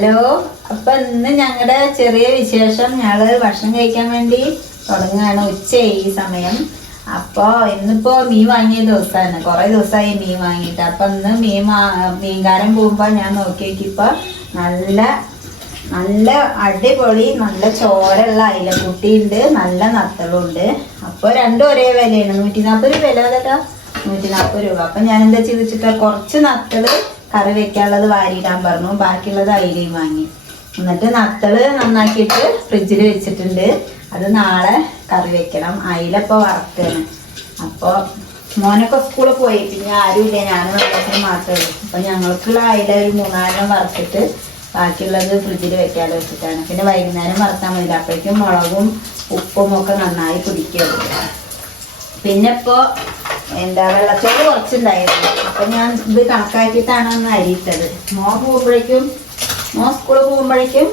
Hello അപ്പൊ ഇന്ന് ഞങ്ങളുടെ ചെറിയ വിശേഷം. ഞങ്ങൾ ഭക്ഷണം കഴിക്കാൻ വേണ്ടി തുടങ്ങുകയാണ് ഉച്ചയായി ഈ സമയം. അപ്പോ ഇന്നിപ്പോ മീൻ വാങ്ങിയ ദിവസമാണ് കുറെ ദിവസമായി മീൻ വാങ്ങിയിട്ട്. അപ്പൊ ഇന്ന് മീൻ മീൻകാരം പോകുമ്പോ ഞാൻ നോക്കി നല്ല നല്ല അടിപൊളി നല്ല ചോരള്ള അതിലെ കുട്ടിയുണ്ട് നല്ല നത്തളുണ്ട്. അപ്പൊ രണ്ടും ഒരേ വിലയാണ്. നൂറ്റി നാൽപ്പത് രൂപ വില കേട്ടോ? നൂറ്റി നാൽപ്പത് രൂപ. അപ്പൊ ഞാൻ എന്താ ചെയ്തിട്ട് കുറച്ച് നത്തൾ കറി വെക്കാനുള്ളത് വാരിയിടാൻ പറഞ്ഞു. ബാക്കിയുള്ളത് അയിലയും വാങ്ങി. എന്നിട്ട് നത്തൾ നന്നാക്കിയിട്ട് ഫ്രിഡ്ജിൽ വെച്ചിട്ടുണ്ട്. അത് നാളെ കറി വെക്കണം. അയില ഇപ്പൊ വറുക്കാണ് അപ്പോൾ മോനൊക്കെ സ്കൂളിൽ പോയി. പിന്നെ ആരുമില്ല ഞാനും വെള്ളത്തിന് മാത്രമേ ഉള്ളൂ. അപ്പം ഞങ്ങൾക്കുള്ള അയില ഒരു മൂന്നാലെണ്ണം വറുത്തിട്ട് ബാക്കിയുള്ളത് ഫ്രിഡ്ജിൽ വെക്കാതെ വെച്ചിട്ടാണ്. പിന്നെ വൈകുന്നേരം വറുത്താൽ മതി. അപ്പോഴേക്കും മുളകും ഉപ്പും ഒക്കെ നന്നായി പിടിക്കുള്ളൂ പിന്നെ ഇപ്പോ എന്താ വെള്ളച്ചോറ് കുറച്ചുണ്ടായിരുന്നു. അപ്പൊ ഞാൻ ഇത് കണക്കാക്കിയിട്ടാണ് ഒന്ന് അരിയിട്ടത് മോ പോകുമ്പോഴേക്കും മോ സ്കൂളിൽ പോകുമ്പോഴേക്കും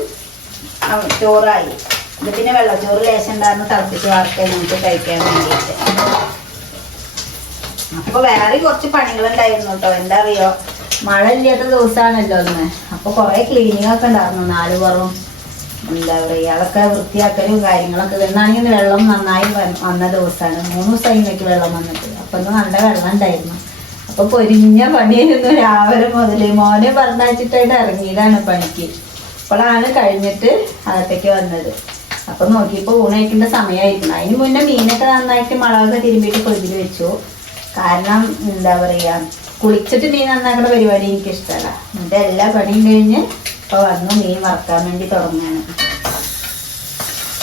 ചോറായി. ഇത് പിന്നെ വെള്ളച്ചോറ് ലേശം ഉണ്ടായിരുന്നു തിളപ്പിച്ച് വാർക്കാൻ നമുക്ക് കഴിക്കാൻ വേണ്ടിയിട്ട്. അപ്പൊ വേറെ കുറച്ച് പണികളുണ്ടായിരുന്നു കേട്ടോ. എന്താ അറിയോ? മഴ ഇല്ലാത്ത ദിവസമാണല്ലോ ഒന്ന് അപ്പൊ കുറെ ക്ലീനിങ് ഒക്കെ ഉണ്ടായിരുന്നു. നാല് പുറം എന്താ പറയുക അതൊക്കെ വൃത്തിയാക്കലും കാര്യങ്ങളൊക്കെ ഇന്നാണെങ്കിൽ വെള്ളം നന്നായി വന്ന ദിവസമാണ് മൂന്ന് ദിവസമായി കഴിഞ്ഞേക്ക് വെള്ളം വന്നിട്ട്. അപ്പൊ നല്ല വെള്ളം ഉണ്ടായിരുന്നു. അപ്പൊ പൊരിഞ്ഞ പണിയായിരുന്നു രാവിലെ മുതൽ. മോനെ പറഞ്ഞയച്ചിട്ടായിട്ട് ഇറങ്ങിയതാണ് പണിക്ക്. അപ്പോഴാണ് കഴിഞ്ഞിട്ട് അകത്തേക്ക് വന്നത്. അപ്പൊ നോക്കിയപ്പോ ഊണയക്കേണ്ട സമയമായിരുന്നു അതിന് മുന്നേ മീനൊക്കെ നന്നായിട്ട് മുളകൊക്കെ തിരുമ്പിയിട്ട് ഫ്രിഡ്ജിൽ വെച്ചു. കാരണം എന്താ പറയാ കുളിച്ചിട്ട് മീൻ നന്നാക്കുന്ന പരിപാടി എനിക്ക് ഇഷ്ടമല്ല എന്നിട്ട് എല്ലാ പണിയും കഴിഞ്ഞ് ഇപ്പൊ വന്നു മീൻ വറക്കാൻ വേണ്ടി തുടങ്ങാണ്.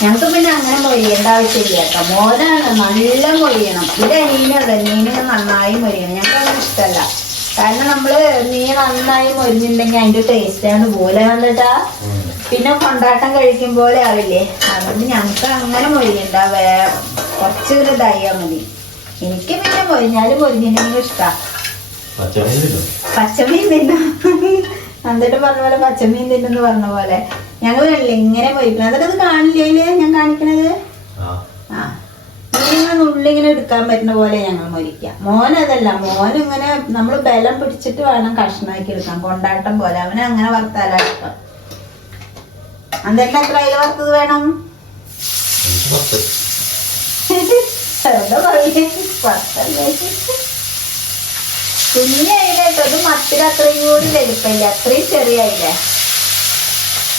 ഞങ്ങൾക്ക് പിന്നെ അങ്ങനെ മൊഴിയേണ്ട ആവശ്യമില്ല കേട്ടോ. മോനാണ് നല്ല മൊരിയണം ഇത് അനിയനല്ല മീന് നന്നായി മൊഴിയണം ഞങ്ങൾക്ക് അങ്ങനെ ഇഷ്ടമല്ല. കാരണം നമ്മൾ മീൻ നന്നായി മൊരിഞ്ഞിട്ടുണ്ടെങ്കിൽ അതിന്റെ ടേസ്റ്റാണ് പോലെ വന്നിട്ടാ പിന്നെ കൊണ്ടാട്ടം കഴിക്കും പോലെ ആവില്ലേ? അതുകൊണ്ട് ഞങ്ങൾക്ക് അങ്ങനെ മൊരിയണ്ട വേ കുറച്ച് ഒരു ഇതായാൽ മതി. എനിക്ക് പിന്നെ മൊരിഞ്ഞാലും മൊരിഞ്ഞില്ലെങ്കിലും ഇഷ്ടമാണ് പച്ചമീനില്ലോ പച്ചമീൻ തിന്നും. എന്നിട്ട് പറഞ്ഞ പോലെ പച്ചമീൻ തിന്നെന്ന് പറഞ്ഞ പോലെ. ഞങ്ങൾ കണ്ടില്ലേ ഇങ്ങനെ മൊരിക്കണം എന്നിട്ട് അത് കാണില്ലേ ഞാൻ കാണിക്കണത്? ആ. നുള്ളിങ്ങനെ എടുക്കാൻ പറ്റുന്ന പോലെ ഞങ്ങൾ മൊരിക്കാം. മോൻ അതല്ല മോൻ ഇങ്ങനെ നമ്മൾ ബലം പിടിച്ചിട്ട് വേണം കഷ്ണമാക്കി എടുക്കാൻ. കൊണ്ടാട്ടം പോലെ. അവനെ അങ്ങനെ വറുത്താലാ ഇഷ്ടം. അതെല്ലാം എത്ര അതിൽ വറുത്തത് വേണം? പത്തല്ലേ? കുഞ്ഞായിട്ടോ അത് മത്തിൽ അത്രയും കൂടി വലുപ്പമില്ല. അത്രയും ചെറിയ അയില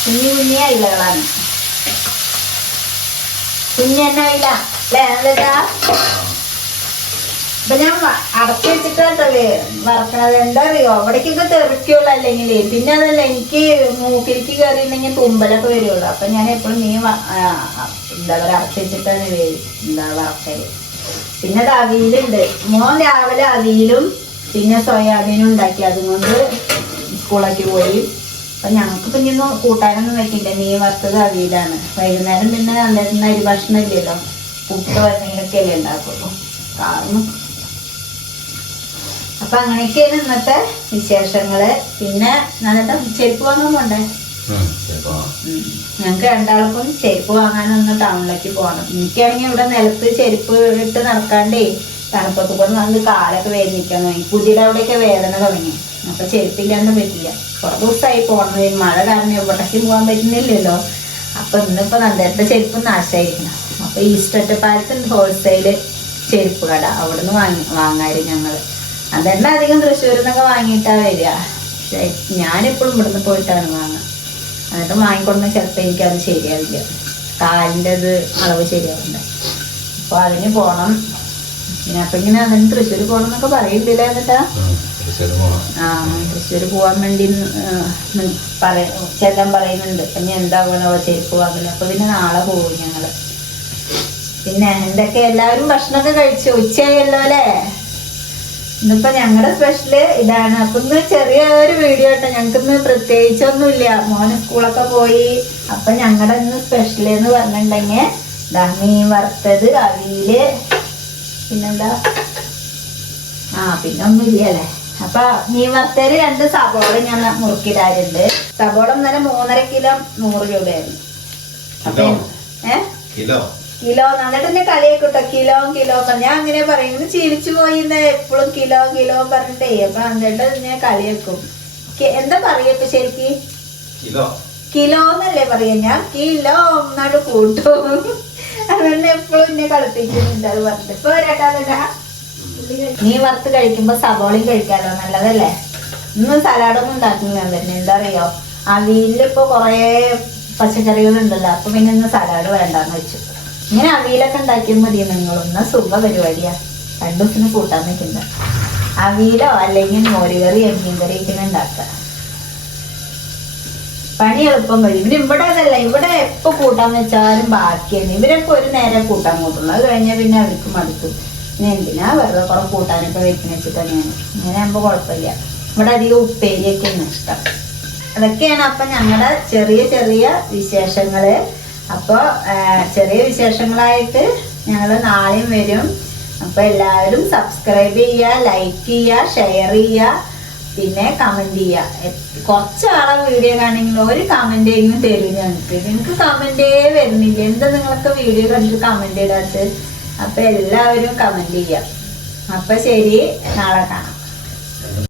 കുഞ്ഞു കുഞ്ഞി അയിലകളാണ് കുഞ്ഞെണ്ണ അയില അല്ലേ ഇപ്പൊ ഞാൻ അടച്ചു വെച്ചിട്ടാട്ടോ വറക്കണത്. എന്താ അറിയോ? അവിടേക്കൊക്കെ തെറിക്കുള്ളൂ അല്ലെങ്കിൽ പിന്നെ അതല്ല എനിക്ക് മൂക്കിലേക്ക് കയറിയില്ലെങ്കിൽ തുമ്പലൊക്കെ വരുള്ളൂ. അപ്പൊ ഞാൻ എപ്പോഴും ആ, എന്താ പറയാ അടച്ചു വെച്ചിട്ടാണ് എന്താ വറക്കൽ. പിന്നെ അത് അവിയലുണ്ട്. മോൻ രാവിലെ അവിയലും പിന്നെ സോയാബീനും ഉണ്ടാക്കി. അതുകൊണ്ട് സ്കൂളാക്കി പോയി. അപ്പൊ ഞങ്ങൾക്ക് പിന്നെ ഒന്നും കൂട്ടാനൊന്നും വെക്കില്ല. മീൻ വറുത്തത് അവിയിലാണ്. വൈകുന്നേരം പിന്നെ അന്നേരം അരി ഭക്ഷണം ഇല്ലല്ലോ. പുട്ടോ എന്തെങ്കിലുമൊക്കെ അല്ലേ ഉണ്ടാക്കുള്ളൂ. കാരണം അപ്പൊ അങ്ങനെയൊക്കെയാണ് ഇന്നത്തെ വിശേഷങ്ങൾ. പിന്നെ നല്ല ചെരുപ്പ് വാങ്ങാൻ പോണ്ടേ. ഞങ്ങക്ക് രണ്ടാൾക്കും ചെരുപ്പ് വാങ്ങാനൊന്ന് ടൗണിലേക്ക് പോകണം. എനിക്കാണെങ്കിൽ ഇവിടെ നിലത്ത് ചെരുപ്പ് ഇട്ട് നടക്കാണ്ടേ തണുപ്പത്ത് കൂടെ നടന്ന് കാലൊക്കെ വേദനിക്കാൻ തുടങ്ങി പുതിയുടെ അവിടെയൊക്കെ വേദന തുടങ്ങി. അപ്പൊ ചെരുപ്പില്ലാണ്ട് പറ്റില്ല കുറെ ദിവസമായി പോകണത് മഴ കാരണം എവിടേക്കും പോകാൻ പറ്റുന്നില്ലല്ലോ. അപ്പൊ ഇന്നിപ്പോ നന്ദേരത്തെ ചെരുപ്പ് നാശമായിരിക്കണം അപ്പൊ ഈസ്റ്റർ പാലത്തുണ്ട് ഹോൾസെയിൽ ചെരുപ്പ് കട. അവിടുന്ന് വാങ്ങി വാങ്ങായിരുന്നു ഞങ്ങൾ. അതെല്ലാം അധികം തൃശ്ശൂരിൽ നിന്നൊക്കെ വാങ്ങിയിട്ടാ വരിക. പക്ഷെ ഞാനെപ്പോഴും ഇവിടുന്ന് പോയിട്ടാണ് വാങ്ങുക. എന്നിട്ട് വാങ്ങിക്കൊടുന്ന ചിലപ്പോൾ എനിക്കത് ശരിയാവില്ല. കാലിന്റെ അത് അളവ് ശരിയാവില്ല. അപ്പോൾ അതിന് പോകണം പിന്നെ അപ്പം ഇങ്ങനെ അതിന് തൃശ്ശൂർ പോകണം എന്നൊക്കെ പറയുന്നില്ല എന്നിട്ടാ? ആ തൃശ്ശൂർ പോകാൻ വേണ്ടി പറ ചെല്ലാൻ പറയുന്നുണ്ട്. ഇനി എന്താവണോ ചെരുപ്പ് വാങ്ങില്ല അപ്പൊ പിന്നെ നാളെ പോകും ഞങ്ങൾ. പിന്നെ എന്തൊക്കെ? എല്ലാവരും ഭക്ഷണമൊക്കെ കഴിച്ചു? ഉച്ചയായല്ലോ അല്ലേ? ഇന്നിപ്പോ ഞങ്ങളുടെ സ്പെഷ്യൽ ഇതാണ്. അപ്പൊ ഇന്ന് ചെറിയ ഒരു വീഡിയോ കേട്ടോ ഞങ്ങൾക്ക് ഇന്ന് പ്രത്യേകിച്ചൊന്നുമില്ല. മോന് സ്കൂളൊക്കെ പോയി. അപ്പൊ ഞങ്ങളുടെ ഇന്ന് സ്പെഷ്യൽ എന്ന് പറഞ്ഞിട്ടുണ്ടെങ്കിൽ ദാ മീൻ വറുത്തത് അവിയൽ പിന്നെന്താ? ആ പിന്നെ ഒന്നുമില്ല അല്ലേ അപ്പൊ മീൻ വറുത്തേര് രണ്ട് സബോള ഞാൻ മുറുക്കിടാറുണ്ട്. സബോള ഇന്നലെ മൂന്നര കിലോ നൂറ് രൂപയായിരുന്നു. അപ്പൊ കിലോ? കിലോ? കിലോ എന്നിട്ട് എന്നെ കളിയൊക്കെ കേട്ടോ കിലോ കിലോ ഞാൻ അങ്ങനെ പറയുന്നത് ചിരിച്ചു പോയി എപ്പോഴും കിലോ കിലോ പറഞ്ഞിട്ടേ. അപ്പൊ എന്നിട്ട് ഞാൻ കളിയാക്കും. എന്താ എന്താ ഇപ്പൊ ശരിക്ക്? കിലോ? കിലോ എന്നല്ലേ പറയാ? ഞാൻ കിലോ എന്നാണ് കൂട്ടും. അതുകൊണ്ട് എപ്പോഴും എന്നെ കളിപ്പിക്കുന്നുണ്ട് അത് പറഞ്ഞിട്ട്. ഇപ്പൊ നീ വറുത്ത് കഴിക്കുമ്പോ സവോളയും കഴിക്കാലോ നല്ലതല്ലേ? ഇന്ന് സലാഡൊന്നും ഞാൻ തന്നെ. എന്താ അറിയോ? അവിയലിപ്പോ കൊറേ പച്ചക്കറികൾ ഉണ്ടല്ലോ അപ്പൊ പിന്നെ ഇന്ന് സലാഡ് വേണ്ടാന്ന് വെച്ചു. ഇങ്ങനെ അവിയലൊക്കെ ഉണ്ടാക്കിയാൽ മതി നിങ്ങളൊന്ന് സുഖ പരിപാടിയാ. രണ്ടു ദിവസത്തിന് കൂട്ടാൻ നിൽക്കുന്നത് അവിയലോ അല്ലെങ്കിൽ മോരുകറി എമ്മീൻ കറി ഒക്കെ പണി എളുപ്പം വരും. ഇവർ ഇവിടെ അതല്ല ഇവിടെ എപ്പോ കൂട്ടാന്ന് വെച്ചാലും ബാക്കിയാണ്. ഇവരൊക്കെ ഒരു നേരം കൂട്ടാൻ കൂട്ടുള്ളൂ. അത് കഴിഞ്ഞാൽ പിന്നെ അവർക്ക് മടുക്കും. പിന്നെ എന്തിനാ വെറുതെ കുറെ കൂട്ടാനൊക്കെ വെക്കുന്ന വെച്ചിട്ട് തന്നെയാണ്. ഇങ്ങനെ ആകുമ്പോ കുഴപ്പമില്ല. ഇവിടെ അധികം ഉപ്പേരിയൊക്കെയാണ് ഇഷ്ടം. അതൊക്കെയാണ് അപ്പൊ ഞങ്ങളുടെ ചെറിയ ചെറിയ വിശേഷങ്ങൾ. അപ്പൊ ചെറിയ വിശേഷങ്ങളായിട്ട് ഞങ്ങൾ നാളെയും വരും. അപ്പൊ എല്ലാവരും സബ്സ്ക്രൈബ് ചെയ്യുക ലൈക്ക് ചെയ്യുക ഷെയർ ചെയ്യുക. പിന്നെ കമന്റ് ചെയ്യുക കുറച്ച് കുറച്ചാളെ വീഡിയോ കാണുമെങ്കിൽ ഒരു കമന്റ് എങ്കിലും തരും ഞങ്ങൾക്ക്. നിങ്ങൾക്ക് കമന്റേ വരുന്നില്ല. എന്താ നിങ്ങളൊക്കെ വീഡിയോ കണ്ടിട്ട് കമന്റ് ഇടാത്ത അപ്പൊ എല്ലാവരും കമന്റ് ചെയ്യാം. അപ്പൊ ശരി നാളെ കാണാം.